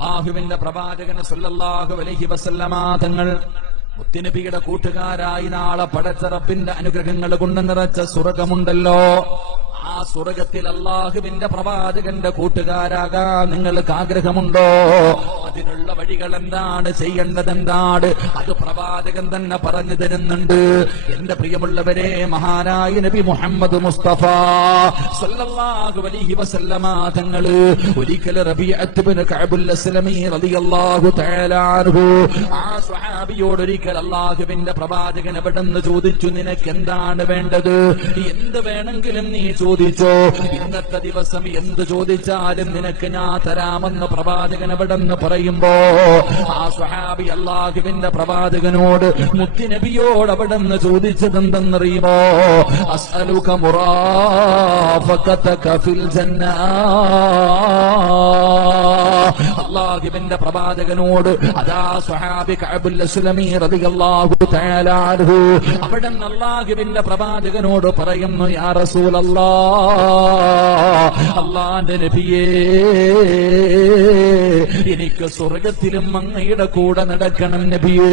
അല്ലാഹുവിന്റെ പ്രവാചകൻ സല്ലല്ലാഹു അലൈഹി വസല്ലമ തങ്ങൾ മുത്തുനബിയുടെ കൂട്ടുകാരായി നാളെ പടച്ച റബ്ബിന്റെ അനുഗ്രഹങ്ങൾ കൊണ്ട് നിറച്ച സ്വർഗമുണ്ടല്ലോ, ആ സ്വർഗത്തിൽ അല്ലാഹുവിന്റെ പ്രവാചകന്റെ കൂട്ടുകാരാകാൻ നിങ്ങൾക്ക് ആഗ്രഹമുണ്ടോ? അതിനുള്ള വഴികൾ എന്താണ്, ചെയ്യേണ്ടത് എന്താണ്, അത് പ്രവാചകൻ തന്നെ പറഞ്ഞു തരുന്നുണ്ട്. എന്റെ പ്രിയമുള്ളവരെ, മഹാനായ നബി മുഹമ്മദ് മുസ്തഫ സല്ലല്ലാഹു അലൈഹി വസല്ലമ തങ്ങള് ഒരിക്കൽ റബീഅത്ത് ഇബ്നു കഅബുൽ അസ്ലമി റളിയല്ലാഹു തആല അൻഹു ആ സ്വഹാബിയോട് ഒരിക്കൽ അല്ലാഹുവിന്റെ പ്രവാചകൻ എവിടെന്ന് ചോദിച്ചു, നിനക്ക് എന്താണ് വേണ്ടത്, എന്ത് വേണമെങ്കിലും നീ ചോദിച്ചോ, ഇന്നത്തെ ദിവസം എന്ത് ചോദിച്ചാലും നിനക്ക് ഞാൻ തരാമെന്ന് പ്രവാചകൻ എവിടെന്ന് പറയുമ്പോ ആ സ്വഹാബി അല്ലാഹുവിന്റെ പ്രവാചകനോട് മുത്തുനബിയോട് എവിടെന്ന് ചോദിച്ചതെന്തെന്നറിയുമോ? അസ്അലുക മുറാഫഖതക ഫിൽ ജന്ന. അല്ലാഹുവിന്റെ പ്രവാചകനോട് അതാ സ്വഹാബി കഅബുൽ അസ്ലമി റളിയല്ലാഹു തആല അൻഹു അവിടെന്ന് അല്ലാഹുവിന്റെ പ്രവാചകനോട് പറയുന്നു, യാ റസൂലല്ലാഹ്, അല്ലാഹുവിന്റെ നബിയേ, എനിക്ക് സ്വർഗത്തിലും അങ്ങയുടെ കൂടെ നടക്കണം നബിയേ,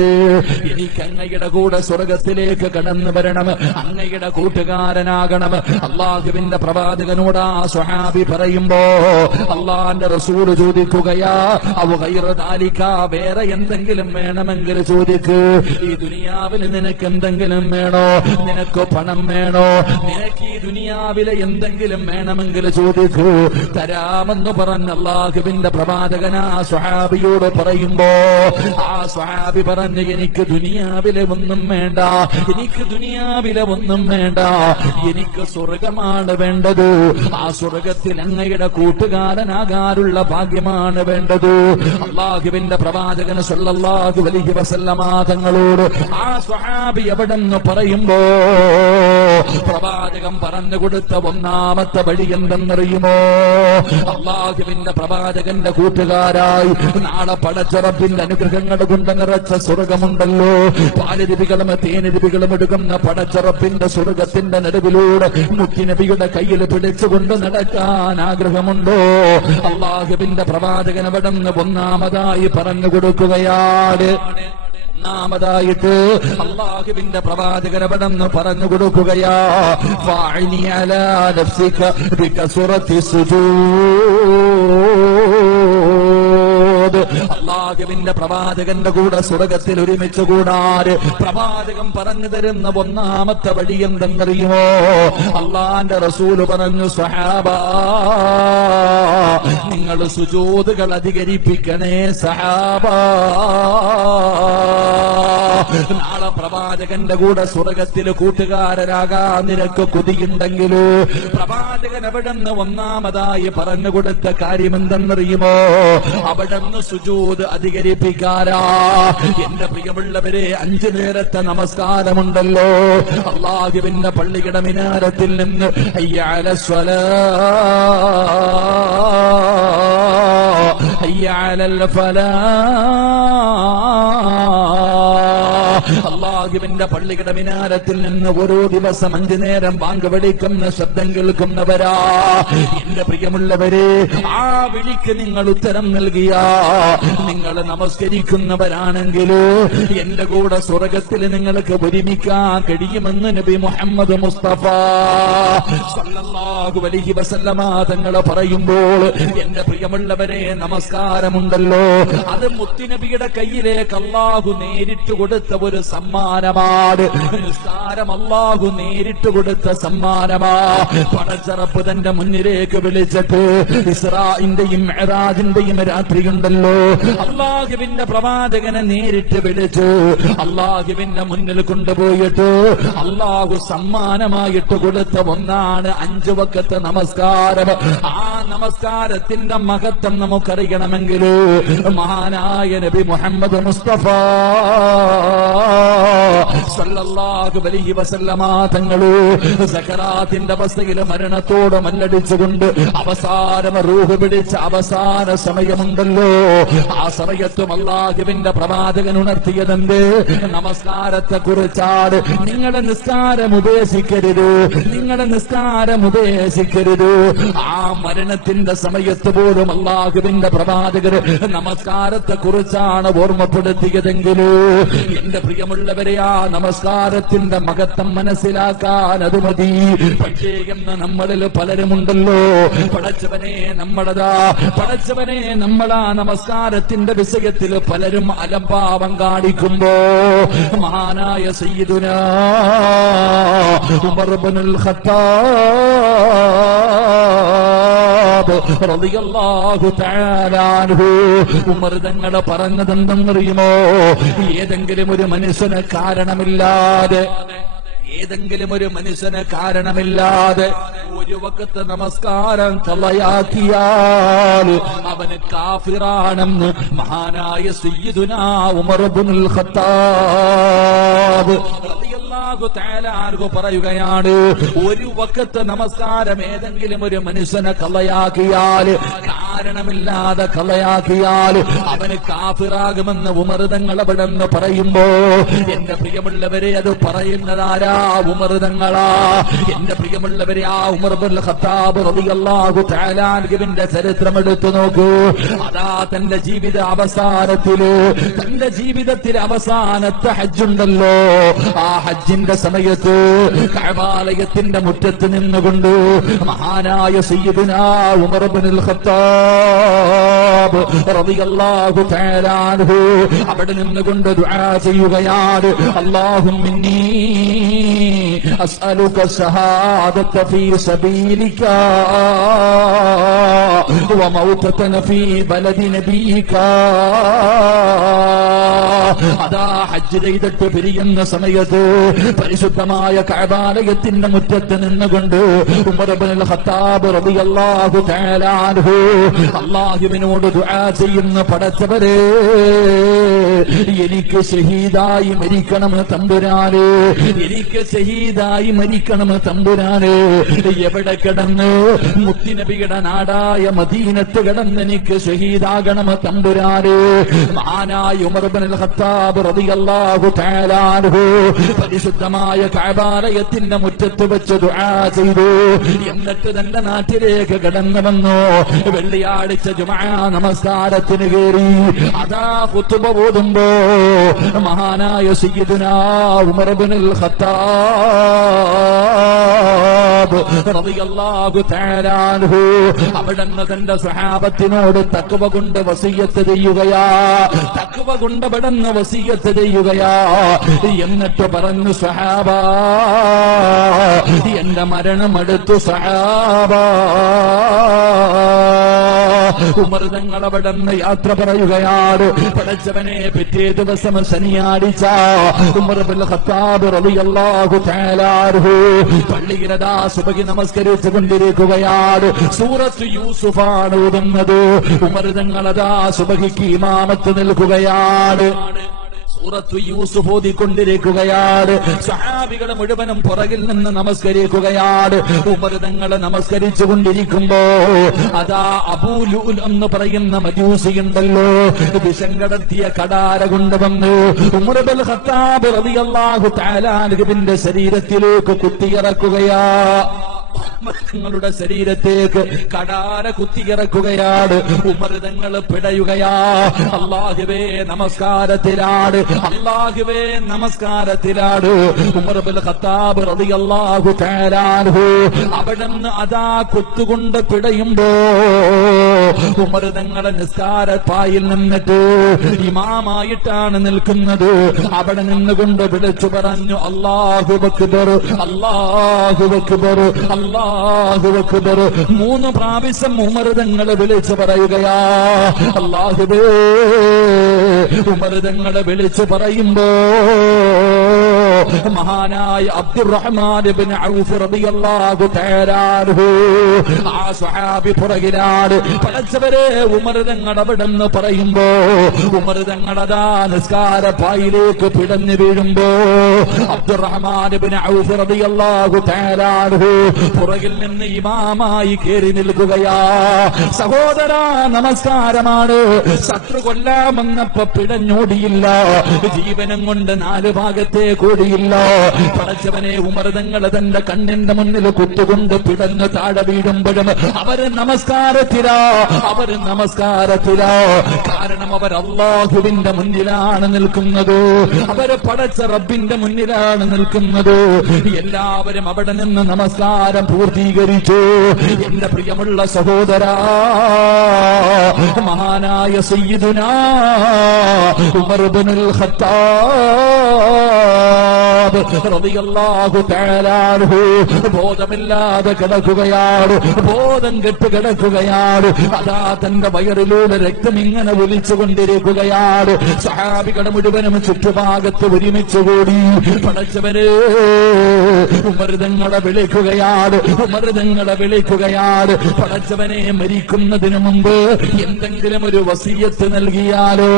എനിക്ക് അങ്ങയുടെ കൂടെ സ്വർഗത്തിലേക്ക് കടന്നു വരണം, അങ്ങയുടെ കൂട്ടുകാരനാകണം. അല്ലാഹുവിന്റെ പ്രവാചകനോട് ആ സ്വഹാബി പറയുമ്പോ അല്ലാഹുവിന്റെ റസൂൽ ചോദിക്കുകയാ, അവ ഗൈറ ദാലിക, വേറെ എന്തെങ്കിലും വേണമെങ്കിൽ ചോദിക്ക്. ഈ ദുനിയാവിൽ നിനക്ക് എന്തെങ്കിലും വേണോ? നിനക്ക് പണം വേണോ? നിനക്ക് ഈ ദുനിയാവിലെ എന്തെങ്കിലും വേണമെങ്കിൽ ചോദിക്കൂ, തരാമെന്ന് പറഞ്ഞ അല്ലാഹുവിന്റെ പ്രവാചകൻ ആ സ്വഹാബിയോട് പറയുമ്പോ ആ സ്വഹാബി പറഞ്ഞു, എനിക്ക് ദുനിയാവിലെ ഒന്നും വേണ്ട, എനിക്ക് ദുനിയാവിലെ ഒന്നും വേണ്ട, എനിക്ക് സ്വർഗമാണ് വേണ്ടത്. ആ സ്വർഗത്തിൽ അങ്ങയുടെ കൂട്ടുകാരനാകാനുള്ള ഭാഗ്യമാണ് വേണ്ടത്. അല്ലാഹുവിന്റെ പ്രവാചകൻ സല്ലല്ലാഹു അലൈഹി വസല്ലമ തങ്ങളോട് ആ സ്വഹാബി എവിടെന്ന് പറയുമ്പോ പ്രവാചകൻ പറഞ്ഞു കൊടുത്ത ഒന്നാമത്തെ വഴി എന്തെന്നറിയുമോ? അല്ലാഹുവിന്റെ പ്രവാചകന്റെ കൂട്ടുകാരായി നാളെ പടച്ച റബ്ബിന്റെ അനുഗ്രഹങ്ങൾ കൊണ്ട് നിറച്ച സ്വർഗമുണ്ടല്ലോ, പാലരുവികളും തേനരുവികളും എടുക്കുന്ന പടച്ച റബ്ബിന്റെ സ്വർഗത്തിന്റെ നടുവിലൂടെ മുത്തുനബിയുടെ കയ്യിൽ പിടിച്ചുകൊണ്ട് നടക്കാൻ ആഗ്രഹമുണ്ടോ? അല്ലാഹുവിന്റെ പ്രവാചകൻ എവിടെന്ന് ഒന്നാമതായി പറഞ്ഞു കൊടുക്കുകയാണ്. ഒന്നാമതായിട്ട് അല്ലാഹുവിന്റെ പ്രവാചകൻ എവിടെന്ന് പറഞ്ഞു കൊടുക്കുകയാ, ഫഅനി അലാ നഫ്സിക ബികസ്റത്തി സുജൂദ്. അല്ലാഹുവിന്റെ പ്രവാചകന്റെ കൂടെ സ്വർഗത്തിൽ ഒരുമിച്ച് കൂടാറ് പ്രവാചകൻ പറഞ്ഞു തരുന്ന ഒന്നാമത്തെ വഴി എന്തെന്നറിയുമോ? അല്ലാഹുവിന്റെ റസൂൽ പറഞ്ഞു, സ്വഹാബാ, നിങ്ങൾ സുജൂദുകൾ അധികരിപ്പിക്കണേ സഹാബാ. നാളെ പ്രവാചകന്റെ കൂടെ സ്വർഗത്തിൽ കൂട്ടുകാരനാകാൻ നിനക്ക് കൊതിയുണ്ടെങ്കിലോ പ്രവാചകൻ എവിടെന്ന് ഒന്നാമതായി പറഞ്ഞു കൊടുത്ത കാര്യം എന്തെന്നറിയുമോ? അവിടെന്ന് സുജൂദ് അധികരിപ്പിക്കാരാ. എന്റെ പ്രിയമുള്ളവരെ, 5 നേരത്തെ നമസ്കാരമുണ്ടല്ലോ, അല്ലാഹുവിന്റെ പള്ളിയുടെ മിനാരത്തിൽ നിന്ന് ഹയ്യ അലൽ സ്വലാഹ്, ഹയ്യ അലൽ ഫലാഹ്, അല്ലാഹുവിന്റെ പള്ളിയുടെ മിനാരത്തിൽ നിന്ന് ഓരോ ദിവസം 5 നേരം ബാങ്ക് വിളിക്കുന്ന ശബ്ദം കേൾക്കുന്നവരാ. എന്റെ പ്രിയമുള്ളവരെ, ആ വിളിക്ക് നിങ്ങൾ ഉത്തരം നൽകിയ നിങ്ങൾ നമസ്കരിക്കുന്നവരാണെങ്കിൽ എന്റെ കൂടെ സ്വർഗത്തിൽ നിങ്ങൾക്ക് ഒരുമിക്കാൻ കഴിയുമെന്ന് നബി മുഹമ്മദ് മുസ്തഫ സല്ലല്ലാഹു അലൈഹി വസല്ലമ തങ്ങൾ പറയുമ്പോൾ എന്റെ പ്രിയമുള്ളവരെ, നമസ്കാരമുണ്ടല്ലോ, അത് മുത്തുനബിയുടെ കയ്യിലേക്ക് അല്ലാഹു നേരിട്ട് കൊടുത്ത ഒരു സമ്മാനമാണ്. നിസ്കാരം അല്ലാഹു നേരിട്ട് കൊടുത്ത സമ്മാനമാ. പടച്ച റബ്ബ് തന്റെ മുന്നിലേക്ക് വിളിച്ചിട്ട് ഇസ്രാഇന്റെയും മിഅ്റാജിന്റെയും രാത്രിയുണ്ടല്ലോ, അല്ലാഹുവിന്റെ പ്രവാചകനെ നേരിട്ട് വിളിച്ചു അല്ലാഹുവിന്റെ മുന്നിൽ കൊണ്ടുപോയിട്ട് അല്ലാഹു സമ്മാനമായിട്ട് കൊടുത്ത ഒന്നാണ് 5 വഖത്ത് നമസ്കാരം. ആ നമസ്കാരത്തിന്റെ മഹത്വം നമുക്കറിയണമെങ്കിൽ മഹാനായ നബി മുഹമ്മദ് മുസ്തഫ സ്വല്ലല്ലാഹു അലൈഹി വസല്ലമ തങ്ങള് സക്കറാത്തിന്റെ അവസ്ഥയിൽ മരണത്തോട് മല്ലടിച്ചുകൊണ്ട് അവസാനം റൂഹ് പിടിച്ച അവസാന സമയമുണ്ടല്ലോ, ആ സമയത്തും അല്ലാഹുവിന്റെ പ്രവാചകൻ ഉണർത്തിയതെന്ത്? നമസ്കാരത്തെ കുറിച്ചാണ്. നിങ്ങളുടെ നിസ്കാരം ഉപേക്ഷിക്കരുത്, നിങ്ങളുടെ നിസ്കാരം ഉപേക്ഷിക്കരുത്. ആ മരണത്തിന്റെ സമയത്ത് പോലും അല്ലാഹുവിന്റെ പ്രവാചകർ നമസ്കാരത്തെ കുറിച്ചാണ് ഓർമ്മപ്പെടുത്തിയതെങ്കിലോ എന്റെ പ്രിയമുള്ളവരെ, ആ നമസ്കാരത്തിന്റെ മഹത്വം മനസ്സിലാക്കാൻ അത് മതി. പക്ഷേ എന്ന് നമ്മളിൽ പലരുമുണ്ടല്ലോ, പടച്ചവനെ നമ്മളാ നമസ്കാരത്തിന്റെ വിഷയത്തിൽ പലരും അലംഭാവം കാണിക്കുമ്പോ മഹാനായ സയ്യിദുനാ ഉമർ ഇബ്നുൽ ഖത്താബ് റളിയല്ലാഹു തആല അൻഹു ഉമർ തങ്ങൾ പറഞ്ഞതെന്തെന്നറിയുമോ? ഏതെങ്കിലും ഒരു മനുഷ്യന് കാരണമില്ലാതെ ഒരു വഖത്ത് നമസ്കാരം കളയാക്കിയാൽ അവന് കാഫിറാണെന്ന് മഹാനായ സയ്യിദുനാ ഉമർ ഇബ്നുൽ ഖത്താബ് റളിയല്ലാഹു തആല അൻഹു പറയുകയാണ്, ഒരു വഖത്ത് നമസ്കാരം ഏതെങ്കിലും ഒരു മനുഷ്യനെ കളയാക്കിയാൽ, കാരണമില്ലാതെ കളയാക്കിയാൽ അവന് കാഫിറാകുമെന്ന് ഉമർ തങ്ങൾ അവിടെ നിന്ന് പറയുമ്പോ എന്റെ പ്രിയമുള്ളവരെ, അത് പറയുന്നതാരാ? ഉമർ തങ്ങളാ. എന്റെ പ്രിയമുള്ളവരെ, ആ ഉമർ ഇബ്നുൽ ഖത്താബ് റളിയല്ലാഹു തആല അൻഹുവിന്റെ ചരിത്രം എടുത്തു നോക്കൂ. അതാ തന്റെ ജീവിതത്തിലെ അവസാനത്തെ ഹജ്ജുണ്ടല്ലോ, ആ ഹജ്ജിന്റെ സമയത്ത് കഅബാലയത്തിന്റെ മുറ്റത്ത് നിന്നുകൊണ്ട് മഹാനായ സയ്യിദുനാ ഉമർ ഇബ്നുൽ ഖത്താബ് റളിയല്ലാഹു തആല അൻഹു അവിടെ നിന്നുകൊണ്ട് ദുആ ചെയ്യുകയാണ്. അല്ലാഹുമ്മ أسألك الشهادة في سبيلك وموتة في بلد نبيك. അതാ ഹജ്ജ് ചെയ്തിട്ട് പിരിയുന്ന സമയത്ത് പരിശുദ്ധമായ കഅബാലയത്തിന്റെ മുറ്റത്ത് നിന്നുകൊണ്ട് ഉമർ ഇബ്നുൽ ഖത്താബ് റളിയല്ലാഹു തആല അൻഹു അല്ലാഹുവിനോട് ദുആ ചെയ്യുന്ന, പടച്ചവരേ, എനിക്ക് ഷഹീദായി മരിക്കണം തമ്പുരാനെ, എനിക്ക് ഷഹീദായി മരിക്കണം തമ്പുരാനെ. എവിടെ കിടന്ന്? മുത്തുനബിയുടെ നാടായ മദീനത്ത് കിടന്ന് എനിക്ക് ഷഹീദാകണം തമ്പുരാനെ. മഹാനായ ഉമർ ഇബ്നുൽ ഖത്താബ് റളിയല്ലാഹു തആല അൻഹു പരിശുദ്ധമായ കഅബാലയത്തിന്റെ മുറ്റത്ത് വെച്ച് ദുആ ചെയ്തു. എന്നിട്ട് തന്റെ നാട്ടിലേക്ക് കടന്നു വന്നു. വെള്ളിയാഴ്ച ജുമുഅ നമസ്കാരത്തിന് കയറി. അതാ ഖുതുബ ഓതുമ്പോ മഹാനായ സയ്യിദുനാ ഉമർ ഇബ്നുൽ ഖത്താബ് റളിയല്ലാഹു തആല അൻഹു അവിടുന്ന് തന്റെ സ്വഹാബത്തിനോട് തഖ്വ കൊണ്ട് വസിയ്യത്ത് ചെയ്യുകയാ, തഖ്വ കൊണ്ട് അവിടുന്ന് വസിയ്യത്ത് ചെയ്യുകയാ. എന്നിട്ട് പറഞ്ഞു, സ്വഹാബ, എന്റെ മരണം അടുത്തു സ്വഹാബ. ഉമർ തങ്ങൾ അവിടുന്ന് യാത്ര പറയുകയാണ്. പടച്ചവനെ, പിറ്റേ ദിവസം ശനിയാഴ്ച ഉമർ ഇബ്നുൽ ഖത്താബ് റളിയല്ലാഹു തആല അൻഹു പള്ളിയിലതാ സുബ്ഹി നമസ്കരിച്ചു കൊണ്ടിരിക്കുകയാണ്. സൂറത്ത് യൂസുഫാണ് ഓതുന്നത്. ഉമർ തങ്ങളതാ സുബ്ഹിക്ക് ഇമാമത്ത് നിൽക്കുകയാണ്. സൂറത്ത് യൂസുഫ് ഓതിക്കൊണ്ടിരിക്കുകയാണ്. സ്വഹാബികൾ മുഴുവനും പുറകിൽ നിന്ന് നമസ്കരിക്കുകയാണ്. ഉമർ തങ്ങൾ നമസ്കരിച്ചു കൊണ്ടിരിക്കുമ്പോ അതാ അബൂ ലുഅൽ എന്ന് പറയുന്ന മജൂസിയുണ്ടല്ലോ, വിഷം കടത്തിയ കടാര കൊണ്ടുവന്നു ഉമർ ഇബ്നുൽ ഖത്താബ് റളിയല്ലാഹു തആല അൻഹുവിന്റെ ശരീരത്തിലേക്ക് കുത്തിയിറക്കുകയാ. തങ്ങളുടെ ശരീരത്തേക്ക് കടാര കുത്തിയിറക്കുകയാണ്. ഉമർ തങ്ങൾ പിടയുകയാ. അല്ലാഹുവേ നമസ്കാരത്തിലാണ്, അല്ലാഹുവേ നമസ്കാരത്തിലാണ്. ഉമർ ഇബ്നുൽ ഖത്താബ് റളിയല്ലാഹു തആല അൻഹു അവിടുന്ന് അതാ കുത്തുകൊണ്ട് പിടയുമ്പോ ഉമർ തങ്ങളെ നിസ്കാരപ്പായിൽ നിന്നിട്ട് ഇമാമായിട്ടാണ് നിൽക്കുന്നത്. അവിടെ നിന്നുകൊണ്ട് വിളിച്ചു പറഞ്ഞു, അല്ലാഹു അക്ബർ, അല്ലാഹു അക്ബർ, അല്ലാഹു അക്ബർ. 3 പ്രാവശ്യം ഉമർ തങ്ങൾ വിളിച്ചു പറയുകയാ. അല്ലാഹുവേ, ഉമർ തങ്ങൾ വിളിച്ചു പറയുമ്പോ മഹാനായ അബ്ദുറഹ്മാൻ ഇബ്നു ഔഫ് റളിയല്ലാഹു തആല അൻഹു ആ സ്വഹാബി പുറകിലാണ്. പടച്ചവരെ ഉമർ തങ്ങൾ അവിടെന്ന് പറയുമ്പോ ഉമർ തങ്ങളതാ നിസ്കാരപ്പായിലേക്ക് പിടഞ്ഞു വീഴുമ്പോ അബ്ദുറഹ്മാൻ ഇബ്നു ഔഫ് റളിയല്ലാഹു തആല അൻഹു പുറകിൽ നിന്ന് ഇമാമായി കേറി നിൽക്കുകയാ. സഹോദരാ, നമസ്കാരമാണ്. ശത്രു കൊല്ലാമെന്നപ്പോ പിടഞ്ഞോടിയില്ല, ജീവനം കൊണ്ട് 4 ഭാഗത്തേക്ക് ഓടിയില്ല. പടച്ചവനെ, ഉമർ തങ്ങൾ തന്റെ കണ്ണിന്റെ മുന്നിൽ കുത്തുകൊണ്ട് പിടഞ്ഞ് താഴെ വീഴുമ്പോഴും അവര് നമസ്കാരത്തിലാ. കാരണം അവർ അല്ലാഹുവിന്റെ മുന്നിലാണ് നിൽക്കുന്നത്, അവര് പടച്ച റബ്ബിന്റെ മുന്നിലാണ് നിൽക്കുന്നത്. എല്ലാവരും അവിടെ നിന്ന് നമസ്കാരം പൂർത്തീകരിച്ചു. എന്റെ പ്രിയമുള്ള സഹോദരാ, മഹാനായ സയ്യിദുനാ ഉമർ ഇബ്നുൽ ഖത്താബ് റളിയല്ലാഹു തആല അൻഹു ബോധമില്ലാതെ കിടക്കുകയാണ്, ബോധം കെട്ട് കിടക്കുകയാണ്. അതാ തന്റെ വയറിലൂടെ രക്തം ഇങ്ങനെ ഒലിച്ചുകൊണ്ടിരിക്കുകയാണ്. സഹാബികൾ മുഴുവനും ചുറ്റുഭാഗത്ത് ഒരുമിച്ച് കൂടി പടച്ചവരെ ഉമർ തങ്ങളെ വിളിക്കുകയാണ്. പടച്ചവനെ, മരിക്കുന്നതിന് മുമ്പ് എന്തെങ്കിലും ഒരു വസിയത്ത് നൽകിയാലോ.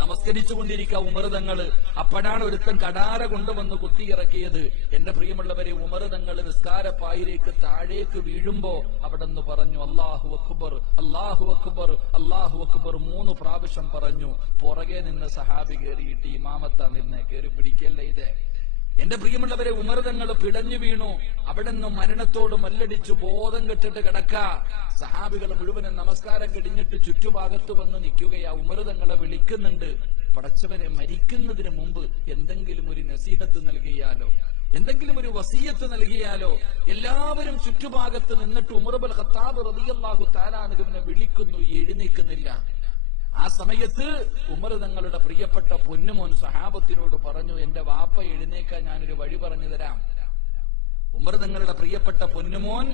നമസ്കരിച്ചുകൊണ്ടിരിക്കുക ഉമർ തങ്ങള്. അപ്പോഴാണ് ഒരുത്തൻ കടാര കൊണ്ടുവന്ന് കുത്തിയിറക്കിയത്. എന്റെ പ്രിയമുള്ളവരെ, ഉമർ തങ്ങള് നിസ്കാരപ്പായിലേക്ക് താഴേക്ക് വീഴുമ്പോ അവിടെ നിന്ന് പറഞ്ഞു അല്ലാഹു അക്ബർ, അല്ലാഹു അക്ബർ, അല്ലാഹു അക്ബർ 3 പ്രാവശ്യം പറഞ്ഞു. പുറകെ നിന്ന് സഹാബി കയറിയിട്ട് ഇമാമത്താ നിന്നെ കയറി പിടിക്കല്ലേ ഇത്. എന്റെ പ്രിയമുള്ളവരെ, ഉമർ തങ്ങൾ പിടഞ്ഞു വീണു. അവിടെ നിന്ന് മരണത്തോട് മല്ലടിച്ചു ബോധം കെട്ടിട്ട് കിടക്ക. സഹാബികൾ മുഴുവനും നമസ്കാരം കഴിഞ്ഞിട്ട് ചുറ്റുഭാഗത്ത് വന്ന് നിൽക്കുകയാ. ഉമർ തങ്ങളെ വിളിക്കുന്നുണ്ട്. പടച്ചവനെ, മരിക്കുന്നതിന് മുമ്പ് എന്തെങ്കിലും ഒരു നസീഹത്ത് നൽകിയാലോ, എന്തെങ്കിലും ഒരു വസിയത്ത് നൽകിയാലോ. എല്ലാവരും ചുറ്റുഭാഗത്ത് നിന്നിട്ട് ഉമർ ഇബ്നുൽ ഖത്താബ് റളിയല്ലാഹു തആല അൻഹുവിനെ വിളിക്കുന്നു, എഴുന്നേൽക്കുന്നില്ല. ആ സമയത്ത് ഉമർ തങ്ങളുടെ പ്രിയപ്പെട്ട പൊന്നുമോൻ സഹാബത്തിനോട് പറഞ്ഞു, എന്റെ വാപ്പ എഴുന്നേക്കാൻ ഞാനൊരു വഴി പറഞ്ഞു തരാം. ഉമർ തങ്ങളുടെ പ്രിയപ്പെട്ട പൊന്നുമോൻ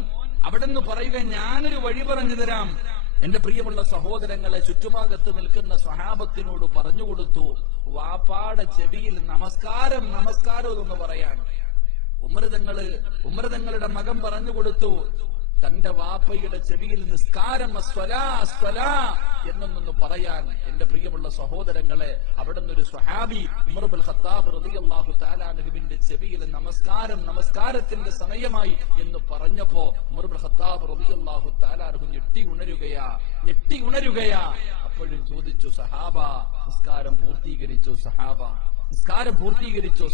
അവിടെ നിന്ന് പറയുക, ഞാനൊരു വഴി പറഞ്ഞു തരാം. എന്റെ പ്രിയമുള്ള സഹോദരങ്ങളെ, ചുറ്റുഭാഗത്ത് നിൽക്കുന്ന സഹാബത്തിനോട് പറഞ്ഞുകൊടുത്തു, വാപ്പാടെ ചെവിയിൽ നമസ്കാരം എന്ന് പറയാൻ. ഉമർ തങ്ങളുടെ മകൻ പറഞ്ഞുകൊടുത്തു, തന്റെ വാപ്പയുടെ ചെവിയിൽ നിസ്കാരം എന്നൊന്ന് പറയാൻ. എന്റെ പ്രിയമുള്ള സഹോദരങ്ങളെ, അവിടെ നിന്നൊരു സ്വഹാബി ഉമർ ഇബ്നുൽ ഖത്താബ് റളിയല്ലാഹു തആല അൻഹുവിന്റെ ചെവിയിൽ നമസ്കാരത്തിന്റെ സമയമായി എന്ന് പറഞ്ഞപ്പോ ഉമർ ഇബ്നുൽ ഖത്താബ് റളിയല്ലാഹു തആല അൻഹു ഞെട്ടി ഉണരുകയാ. അപ്പോഴും ചോദിച്ചു, സഹാബ നിസ്കാരം പൂർത്തീകരിച്ചോ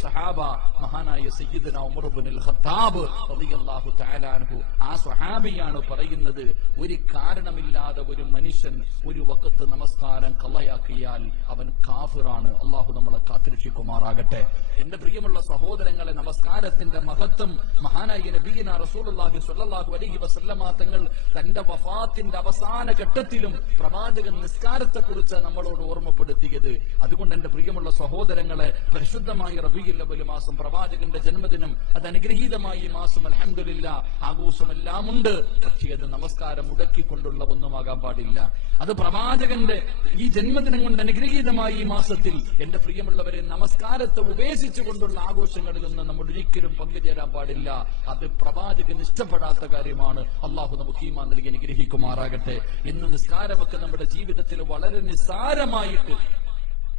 സഹാബ? മഹാനായ സയ്യിദുനാ ഉമർ ഇബ്നുൽ ഖത്താബ് റളിയല്ലാഹു തആല അൻഹു ആ സ്വഹാബിയാണ് പറയുന്നത്, ഒരു കാരണമില്ലാതെ ഒരു മനുഷ്യൻ ഒരു വഖത്ത് നമസ്കാരം കളയാക്കിയാൽ അവൻ കാഫിറാണ്. അല്ലാഹു നമ്മളെ കാത്തുരക്ഷിക്കുമാറാകട്ടെ. എന്റെ പ്രിയമുള്ള സഹോദരങ്ങളെ, നമസ്കാരത്തിന്റെ മഹത്വം മഹാനായ നബിയുനാ റസൂലുള്ളാഹി സ്വല്ലല്ലാഹു അലൈഹി വസല്ലമ തങ്ങൾ തന്റെ വഫാത്തിന്റെ അവസാന ഘട്ടത്തിലും പ്രവാചകൻ നിസ്കാരത്തെക്കുറിച്ച് നമ്മളോട് ഓർമ്മപ്പെടുത്തിയത്. അതുകൊണ്ട് എന്റെ പ്രിയമുള്ള സഹോദരങ്ങളെ, പരിശുദ്ധമായ റബീഉൽ അവ്വൽ മാസം, പ്രവാചകന്റെ ജന്മദിനം, അത് അനുഗ്രഹീതമായ ഈ മാസം, അൽഹംദുലില്ലാഹ് ആഘോഷമെല്ലാം ഉണ്ട്. പക്ഷേ അത് നമസ്കാരം മുടക്കിക്കൊണ്ടുള്ള ഒന്നുമാകാൻ പാടില്ല. അത് പ്രവാചകന്റെ ഈ ജന്മദിനം കൊണ്ട് അനുഗ്രഹീതമായ ഈ മാസത്തിൽ എന്റെ പ്രിയമുള്ളവരെ, നമസ്കാരത്തെ ഉപേക്ഷിച്ചുകൊണ്ടുള്ള ആഘോഷങ്ങളിലൊന്നും നമ്മൾ ഒരിക്കലും പങ്കുചേരാൻ പാടില്ല. അത് പ്രവാചകന് ഇഷ്ടപ്പെടാത്ത കാര്യമാണ്. അള്ളാഹു നമുക്ക് ഈമാൻ നൽകി അനുഗ്രഹിക്കുമാറാകട്ടെ. ഇന്ന് നിസ്കാരമൊക്കെ നമ്മുടെ ജീവിതത്തിൽ വളരെ നിസ്സാരമായിട്ട്,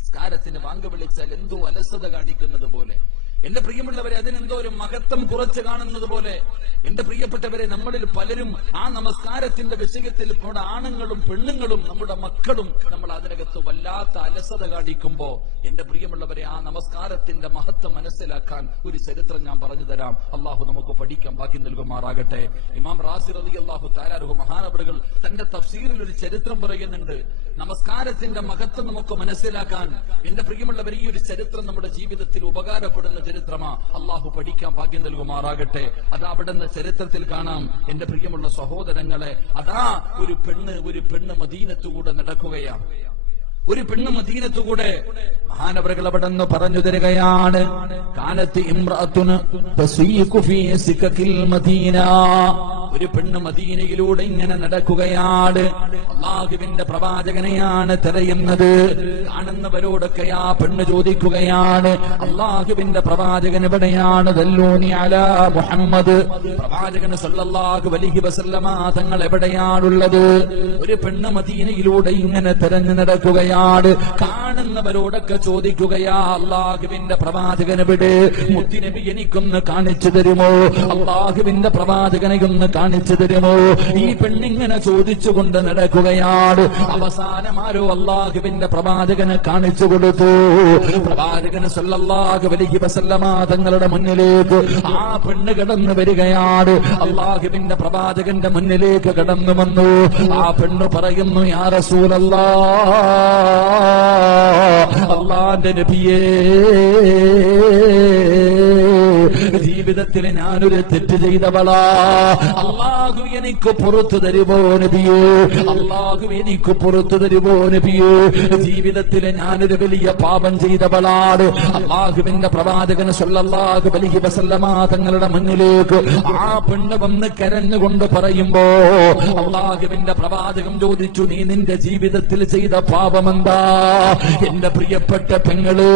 നിസ്കാരത്തിന് വാങ്ക് വിളിച്ചാൽ എന്തോ അലസത കാണിക്കുന്നത് പോലെ, എന്റെ പ്രിയമുള്ളവരെ, അതിനെന്തോ ഒരു മഹത്വം കുറച്ച് കാണുന്നത് പോലെ. എന്റെ പ്രിയപ്പെട്ടവരെ, നമ്മളിൽ പലരും ആ നമസ്കാരത്തിന്റെ വിഷയത്തിൽ നമ്മുടെ ആണുങ്ങളും പെണ്ണുങ്ങളും നമ്മുടെ മക്കളും നമ്മൾ അതിനകത്ത് വല്ലാത്ത അലസത കാണിക്കുമ്പോ, എന്റെ പ്രിയമുള്ളവരെ, ആ നമസ്കാരത്തിന്റെ മഹത്വം മനസ്സിലാക്കാൻ ഒരു ചരിത്രം ഞാൻ പറഞ്ഞു തരാം. അള്ളാഹു നമുക്ക് പഠിക്കാൻ ഭാഗ്യം നൽകുമാറാകട്ടെ. ഇമാം റാസി റളിയല്ലാഹു തആല അൻഹു മഹാനവറുകൾ തന്റെ തഫ്സീറിൽ ഒരു ചരിത്രം പറയുന്നുണ്ട്. നമസ്കാരത്തിന്റെ മഹത്വം നമുക്ക് മനസ്സിലാക്കാൻ എന്റെ പ്രിയമുള്ളവർ, ഈ ഒരു ചരിത്രം നമ്മുടെ ജീവിതത്തിൽ ഉപകാരപ്പെടുന്ന ചരിത്രമാ. അള്ളാഹു പഠിക്കാൻ ഭാഗ്യം നൽകുമാറാകട്ടെ. അത് അവിടുന്ന് ചരിത്രത്തിൽ കാണാം. എന്റെ പ്രിയമുള്ള സഹോദരങ്ങളെ, അതാ ഒരു പെണ്ണ് മദീനത്തുകൂടെ നടക്കുകയാണ്. ഒരു പെണ്ണ് മദീനത്തുകൂടെ മഹാനവറുകൾ അവിടെ നിന്ന് പറഞ്ഞു തരികയാണ്, കാനത്ത് ഇംറഅത്തുൻ തസീഖു ഫീ സികകിൽ മദീന. ഒരു പെണ്ണ് മദീനയിലൂടെ ഇങ്ങനെ നടക്കുകയാണ്. അല്ലാഹുവിന്റെ പ്രവാചകനെയാണ് തിരയുന്നത്. കാണുന്നവരോടൊക്കെ ആ പെണ്ണ് ചോദിക്കുകയാണ്, അല്ലാഹുവിന്റെ പ്രവാചകൻ എവിടെയാണ്? ദല്ലൂനി അലാ മുഹമ്മദ്. പ്രവാചകൻ സല്ലല്ലാഹു അലൈഹി വസല്ലമ തങ്ങൾ എവിടെയാണുള്ളത്? ഒരു പെണ്ണ് മദീനയിലൂടെ ഇങ്ങനെ തിരഞ്ഞു നടക്കുകയാണ്. കാണുന്നവരോടൊക്കെ ചോദിക്കുകയാ, അല്ലാഹുവിന്റെ പ്രവാചകൻ എവിടെ? മുത്തുനബി എനിക്കൊന്ന് കാണിച്ചു തരുമോ? അല്ലാഹുവിന്റെ പ്രവാചകനെ ഒന്ന് കാണിച്ചു തരുമോ? ഈ പെണ്ണിങ്ങനെ ചോദിച്ചുകൊണ്ട് നടക്കുകയാണ്. അവസാനമാരോ അല്ലാഹുവിന്റെ പ്രവാചകനെ കാണിച്ചു കൊടുത്തു. പ്രവാചകൻ സല്ലല്ലാഹു അലൈഹി വസല്ലമ തങ്ങളുടെ മുന്നിലേക്ക് ആ പെണ്ണ് കടന്നു വരികയാണ്. അല്ലാഹുവിന്റെ പ്രവാചകന്റെ മുന്നിലേക്ക് കടന്നു വന്നു. ആ പെണ്ണ് പറയുന്നു, യാ റസൂലല്ലാഹ്, അല്ലാഹുവിന്റെ നബിയേ, ജീവിതത്തിൽ ഞാനൊരു തെറ്റ് ചെയ്തവളാ. അല്ലാഹു എനിക്ക് പുറത്തു തരുമോ നബിയേ? അല്ലാഹു എനിക്ക് പുറത്തു തരുമോ നബിയേ? ജീവിതത്തിൽ ഞാനൊരു വലിയ പാപം ചെയ്തവളാണ്. അല്ലാഹുവിന്റെ പ്രവാചകൻ സല്ലല്ലാഹു അലൈഹി വസല്ലമ തങ്ങളുടെ മുന്നിലേക്ക് ആ പെണ്ണ് വന്ന് കരഞ്ഞുകൊണ്ട് പറയുമ്പോ അല്ലാഹുവിന്റെ പ്രവാചകൻ ചോദിച്ചു, നീ നിന്റെ ജീവിതത്തിൽ ചെയ്ത പാപമെന്താ? എന്റെ പ്രിയപ്പെട്ട പെങ്ങള്,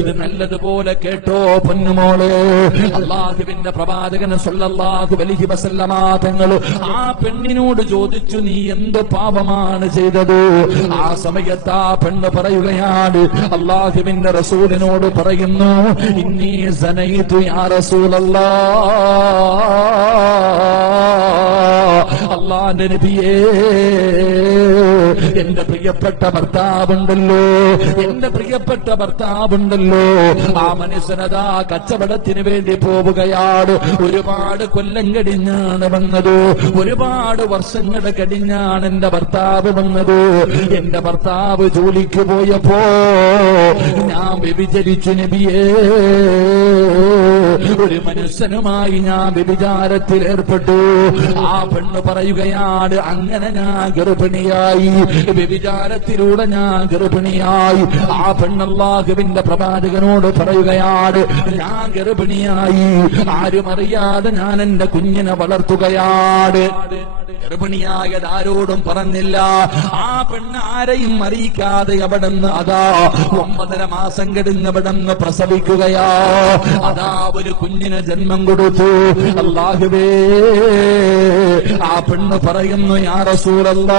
ഇത് നല്ലതുപോലെ കേട്ടോ പൊന്നുമോളെ. അല്ലാഹുവിന്റെ പ്രവാചകൻ സല്ലല്ലാഹു അലൈഹി വസല്ലമ തങ്ങൾ ആ പെണ്ണിനോട് ചോദിച്ചു, നീ എന്ത് പാപമാണ് ചെയ്തത്? ആ സമയത്ത് ആ പെണ്ണ് പറയുകയാണ്, അല്ലാഹുവിന്റെ റസൂലിനോട് പറയുന്നു, ഇന്നി സനയിതു യാ റസൂലല്ലാഹ്, അല്ലാഹുവിന്റെ നബിയേ, എന്റെ പ്രിയപ്പെട്ട ഭർത്താവുണ്ടല്ലോ, എന്റെ പ്രിയപ്പെട്ട ഭർത്താവുണ്ടല്ലോ, ആ മനുഷ്യനതാ കച്ചവടത്തിന് വേണ്ടി പോവുകയാണ്. ഒരുപാട് കൊല്ലം കഴിഞ്ഞാണ് വന്നത്, ഒരുപാട് വർഷങ്ങൾ കഴിഞ്ഞാണ് എന്റെ ഭർത്താവ് വന്നത്. എന്റെ ഭർത്താവ് ജോലിക്ക് പോയപ്പോ ഞാൻ വ്യഭിചരിച്ചു നബിയേ. ഒരു മനുഷ്യനുമായി ഞാൻ വ്യഭിചാരത്തിൽ ഏർപ്പെട്ടു. ആ പെണ്ണ് പറയുകയാണ്, അങ്ങനെ ഞാൻ ഗർഭിണിയായി, വ്യഭിചാരത്തിലൂടെ ഞാൻ ഗർഭിണിയായി. ആ പെണ്ണ് അല്ലാഹുവിന്റെ പ്രവാചകനോട് പറയുകയാണ്, ഞാൻ ഗർഭിണിയായി, ആരും അറിയാതെ ഞാൻ എന്റെ കുഞ്ഞിനെ വളർത്തുകയാണ്. ഗർഭിണിയായത് ആരോടും പറഞ്ഞില്ല. ആ പെണ്ണ് ആരെയും അറിയിക്കാതെ അവിടുന്ന് അതാ 9.5 മാസം കഴിഞ്ഞ് അവിടുന്ന് പ്രസവിക്കുകയാ. അതാ ഒരു കുഞ്ഞിന് ജന്മം കൊടുത്തു. അല്ലാഹുവേ, ആ പെണ്ണ് പറയുന്നു, യാ റസൂലല്ലാഹ്,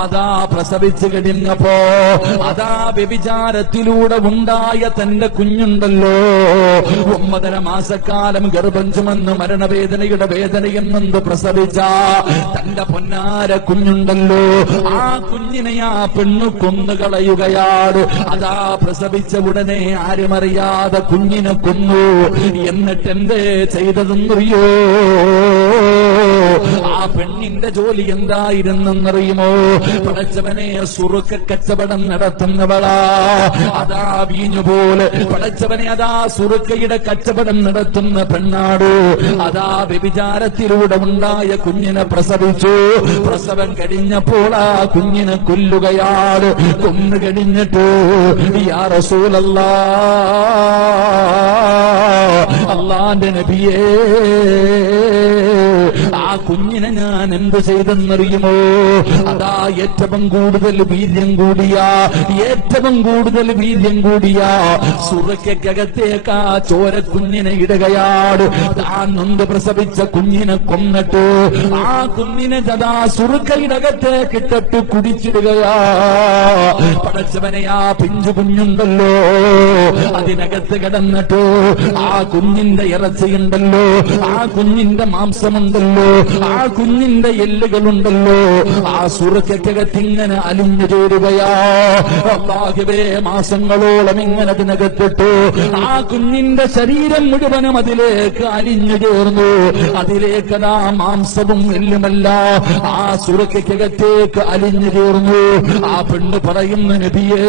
അതാ പ്രസവിച്ചു കഴിഞ്ഞപ്പോ അതാ വ്യഭിചാരത്തിലൂടെ ഉണ്ടായ തന്റെ കുഞ്ഞുണ്ടല്ലോ, 9.5 മാസക്കാലം ഗർഭം ചുമന്ന് മരണവേദനയുടെ വേദനയെന്നത് പ്രസവിച്ച തന്റെ പൊന്നാര കുഞ്ഞുണ്ടല്ലോ, ആ കുഞ്ഞിനെ ആ പെണ്ണു കൊന്നുകളയുകയാണ്. അതാ പ്രസവിച്ച ഉടനെ ആരും അറിയാതെ കുഞ്ഞിനെ കൊന്നു. എന്നിട്ട് എന്തേ ചെയ്തതെന്നറിയോ? ആ പെണ്ണിന്റെ ജോലി എന്തായിരുന്നെന്നറിയുമോ? പടച്ചവനെ, സുറുക്ക കച്ചവടം നടത്തുന്നവളാ. അതാ വീഞ്ഞുപോലെ പടച്ചവനെ, അതാ സുറുക്കയുടെ കച്ചവടം നടത്തുന്ന പെണ്ണാട്. അതാ വ്യഭിചാരത്തിലൂടെ ഉണ്ടായ കുഞ്ഞിനെ പ്രസവിച്ചു. പ്രസവം കഴിഞ്ഞപ്പോൾ ആ കുഞ്ഞിനെ കൊല്ലുകയാണ്. കൊന്നു കഴിഞ്ഞിട്ട്, യാ റസൂലല്ലാഹ്, അല്ലാഹുവിന്റെ നബിയേ, ആ കുഞ്ഞിനെ ഞാൻ എന്ത് ചെയ്തെന്നറിയുമോ? അതാ ഏറ്റവും കൂടുതൽ വീര്യം കൂടിയ സുറക്കകത്തേക്ക് ആ ചോര കുഞ്ഞിനെ ഇടുകയാണ്. താൻ നൊന്ത് പ്രസവിച്ച കുഞ്ഞിനെ കൊന്നിട്ട് ആ കുഞ്ഞിനെ അതാ സുറുക്കയിടകത്തേക്ക് ഇട്ടിട്ട് കുടിച്ചിടുകയാ. പടച്ചവനെ, ആ പിഞ്ചു കുഞ്ഞുണ്ടല്ലോ, അതിനകത്ത് കിടന്നിട്ട് ആ കുഞ്ഞിന്റെ ഇറച്ചിയുണ്ടല്ലോ, ആ കുഞ്ഞിന്റെ മാംസമുണ്ടല്ലോ, ആ കുഞ്ഞിന്റെ എല്ലുകളുണ്ടല്ലോ, ആ സുറുക്കകത്തിങ്ങനെ അലിഞ്ഞു ചേരുകയാ. അല്ലാഹുവേ, മാസങ്ങളോളം ഇങ്ങനെ അതിനകത്തിട്ടു. ആ കുഞ്ഞിന്റെ ശരീരം മുഴുവനും അതിലേക്ക് അലിഞ്ഞു ചേർന്നു. അതിലേക്ക് ആ മാംസവും എല്ലുമല്ല ആ സുറുക്കകത്തേക്ക് അലിഞ്ഞു ചേർന്നു. ആ പെണ്ണ് പറയുന്ന നബിയേ,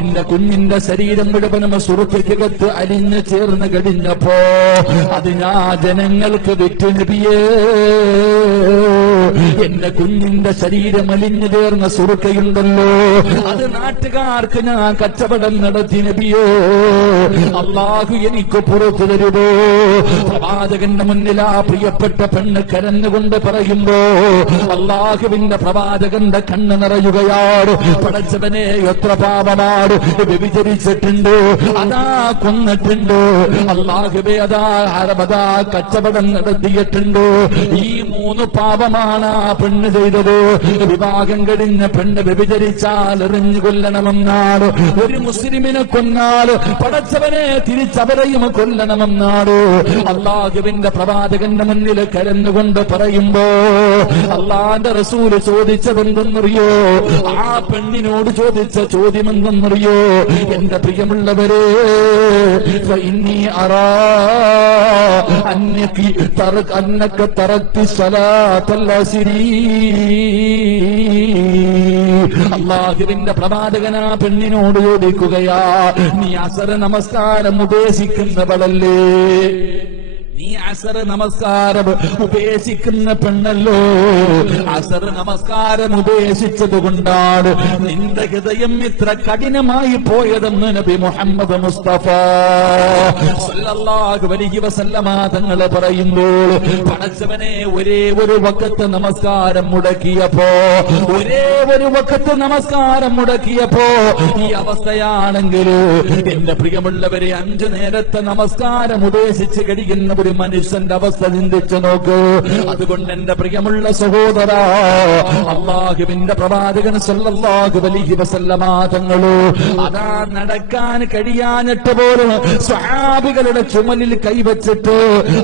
എന്റെ കുഞ്ഞിന്റെ ശരീരം മുഴുവനും സുറുക്കകത്ത് അലിഞ്ഞു ചേർന്ന് കഴിഞ്ഞപ്പോ അത് ഞാൻ ജനങ്ങൾക്ക് വിറ്റു നബിയേ. എന്റെ കുഞ്ഞിന്റെ ശരീരം അലിഞ്ഞു ചേർന്ന സുറുക്കയുണ്ടല്ലോ, അത് നാട്ടുകാർക്ക് ഞാൻ കച്ചവടം നടത്തി നബിയോ, അള്ളാഹു എനിക്ക് പുറത്തു തരുമോ? പ്രവാചകന്റെ മുന്നിൽ ആ പ്രിയപ്പെട്ട പെണ്ണ് കരഞ്ഞുകൊണ്ട് പറയുമ്പോ അള്ളാഹുവിന്റെ പ്രവാചകന്റെ കണ്ണ് നിറയുകയാണ്. പടച്ചവനെ, എത്ര പാപമാണ്, വ്യഭിചരിച്ചിട്ടുണ്ട്, അതാ കൊന്നിട്ടുണ്ട്, അള്ളാഹുവേ അതാ അതാ കച്ചവടം നടത്തിയിട്ടുണ്ട്. ഈ 3 പാപമാണ് ആ പെണ്ണ് ചെയ്തത്. വിവാഹം കഴിഞ്ഞ പെണ്ണ് വ്യഭിചരിച്ചാൽ എറിഞ്ഞു കൊല്ലണമെന്നാണ്. ഒരു മുസ്ലിമിനെ കൊന്നാൽ പടച്ചവനെ തിരിച്ചവരെയും കൊല്ലണമെന്നാണ് അള്ളാഹുവിന്റെ പ്രവാചകന്റെ മുന്നിൽ കരഞ്ഞുകൊണ്ട് പറയുമ്പോ അള്ളാന്റെ റസൂല് ചോദിച്ചതെന്തെന്നറിയോ? ആ പെണ്ണിനോട് ചോദിച്ച ചോദ്യം എന്തെന്നറിയോ? എന്റെ പ്രിയമുള്ളവരെ, ഫഇന്നി അറാ അന്നക തറക്തി സ്വലാത്തൽ അസ്രി. അള്ളാഹുവിന്റെ പ്രവാചകനാ പെണ്ണിനോട് ചോദിക്കുകയാ, നീ അസർ നമസ്കാരം ഉപേക്ഷിക്കുന്നവളല്ലേ? നീ അസർ നമസ്കാരം ഉപേക്ഷിക്കുന്ന പെണ്ണല്ലോ. അസർ നമസ്കാരം ഉപേക്ഷിച്ചത് കൊണ്ടാണ് നിന്റെ ഹൃദയം ഇത്ര കഠിനമായി പോയതെന്ന് നബി മുഹമ്മദ് മുസ്തഫ സല്ലല്ലാഹു അലൈഹി വസല്ലമ തങ്ങൾ പറയുമ്പോൾ, പടച്ചവനെ, ഒരേ ഒരു വഖത്ത് നമസ്കാരം മുടക്കിയപ്പോ ഈ അവസ്ഥയാണെങ്കിൽ എന്റെ പ്രിയമുള്ളവരെ, 5 നേരത്തെ നമസ്കാരം ഉപേക്ഷിച്ച് കഴിയുന്ന ഒരു മനുഷ്യന്റെ അവസ്ഥ ചിന്തിച്ചു നോക്കൂ. അതുകൊണ്ട് എന്റെ പ്രിയമുള്ള സഹോദരാ, അല്ലാഹുവിന്റെ പ്രവാചകൻ സല്ലല്ലാഹു അലൈഹി വസല്ലമ തങ്ങള് അതാ നടക്കാൻ കഴിയാഞ്ഞിട്ട് പോലും സ്വഹാബികളുടെ ചുമലിൽ കൈവച്ചിട്ട്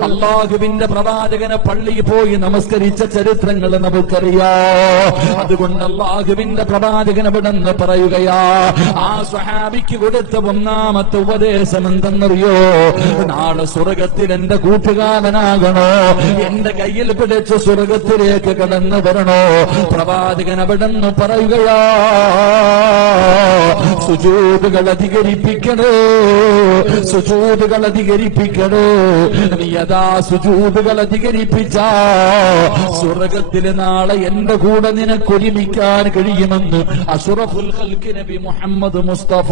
അല്ലാഹുവിന്റെ പ്രവാചകനെ പള്ളിയിൽ പോയി നമസ്കരിച്ച ചരിത്രങ്ങൾ നമുക്കറിയാം. അതുകൊണ്ട് അല്ലാഹുവിന്റെ പ്രവാചകൻ ഇവിടെന്ന് പറയുകയാ, ആ സ്വഹാബിക്ക് കൊടുത്ത 1ാമത്തെ ഉപദേശം എന്തെന്നറിയോ? നാളെ സ്വർഗത്തിൽ എന്റെ കൂട്ടുകാരനാകണോ, എന്റെ കയ്യിൽ പിടിച്ച് സ്വർഗത്തിലേക്ക് കടന്നു വരണോ? പ്രവാചകൻ അവിടെന്ന് പറയുകയാ, സുജൂദുകൾ അധികരിപ്പിക്കണോ, സുജൂദുകൾ അധികരിപ്പിക്കണോ. നീ അതാ സുജൂദുകൾ അധികരിപ്പിച്ച സ്വർഗത്തിൽ നാളെ എന്റെ കൂടെ നിനക്കൊരുമിക്കാൻ കഴിയുമെന്ന് അഷ്റഫുൽ ഖൽഖ് നബി മുഹമ്മദ് മുസ്തഫ